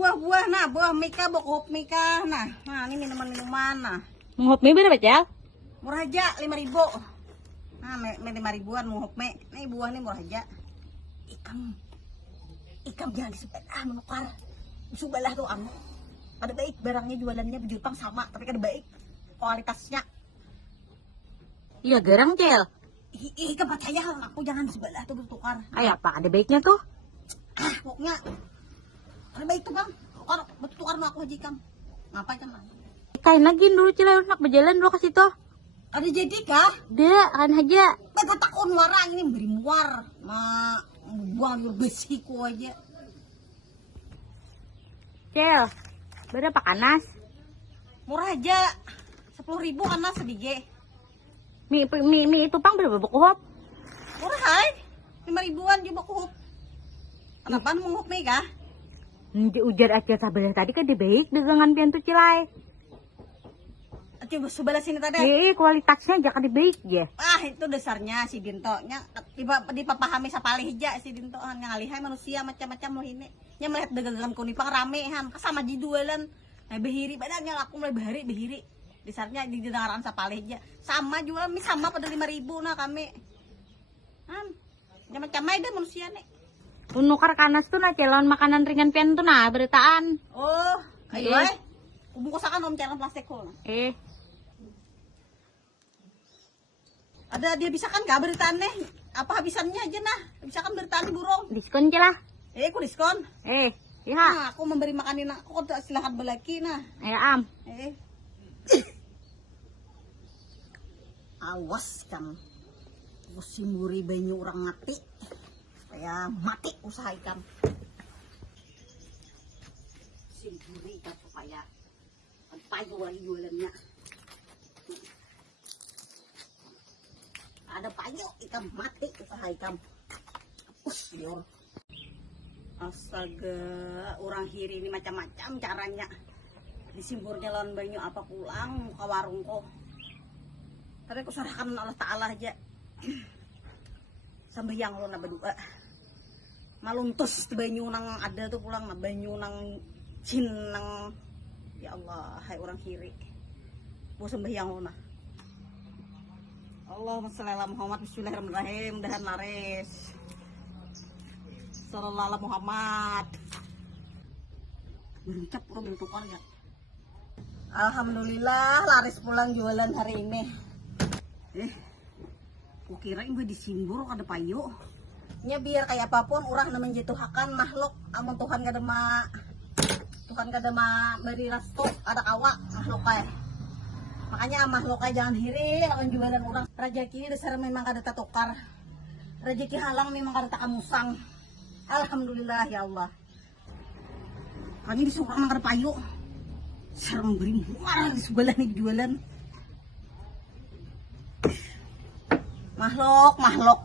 Buah-buah nah, buah mika, bokop mika nah. Nah, ini minuman-minuman nah. Menghop mie berapa, Cel? Murah aja 5.000. Nah, 5.000-an menghop mie. Nih buah nih murah aja. Ikam jangan disebut menukar. Subalah tuh anu. Ada baik barangnya jualannya berjutang sama, tapi kan baik kualitasnya. Iya, garang, Cel. Ikam percaya aku jangan sebelah tuh bertukar. Ayo, apa ada baiknya tuh? Pokoknya ada baik tuh Bang. Bertukar sama aku aja Kam. Ngapain kan? Kain lagi dulu, Cel. Nak berjalan dulu ke situ. Ada jadi kah? Dia kan aja. Bego takon warang ini beri muar. Buang besiku aja. Cel, berapa kanas? Murah aja. 10.000 karena sedikit. Mie itu pang berapa buku hop? Murah hai. 5.000-an juga kuhup. Kenapa menguhup nih kah? Ujar aja sabar tadi kan dia baik dagangan pian tuh Cilai. Coba sebelah sini tadi. Kualitasnya aja kan dia baik ya. Itu dasarnya si Dinto nya dipapahami sapalih hija si Dinto yang ngalihai manusia macam-macam lo ini. Nya melihat dagangan kunipang rame han sama jidualan. Behiri badannya aku mulai behiri. Dasarnya di dengaran sapalih hija. Sama jual mie sama pada 5.000 nah kami. Macam-macam aja manusia nih. Nukar kanas tuh nah celon makanan ringan pian tuh nah beritaan. Oh, ayo bungkusakan om cairan plastik kok. Ada dia bisa kan gak beritaan nih? Apa habisannya aja nah? Bisa kan beritaan burung. Diskon Celah. Aku diskon. Iya. Nah, aku memberi makanin aku kok silahkan belaki nah. Am. Awas kamu. Aku simburi banyu orang mati. Supaya mati usaha ikan. Simburi ikan supaya payu lagi jualannya. Ada payu ikan mati usaha ikan. Usyur. Astaga, orang hiri ini macam-macam caranya. Disimburnya lawan banyu apa pulang muka warung kok. Tapi aku serahkan Allah Ta'ala aja. Sampai yang lo na berdua. Maluntus banyu nang ada tuh pulang na banyu nang cin nang ya Allah, hai orang hiri. Bu sembahyang lo na. Allahumma sholli ala Muhammad bismillahirrahmanirrahim dahan laris. Sallallahu alaihi Muhammad. Berucap pro bentukan ya. Alhamdulillah laris pulang jualan hari ini. Kukira ibu disimbur ada payu. Nya biar kayak apapun orang namanya jatuhakan makhluk amun Tuhan kada beri restu ada kawa makhluk kayak. Makanya makhluk kayak jangan hiri lawan jualan orang. Rezeki ini dasar memang kada tatukar. Rezeki halang memang kada takamusang. Alhamdulillah ya Allah. Kami disuruh orang kada payu. Serem beri muar di sebelah nih jualan. Makhluk.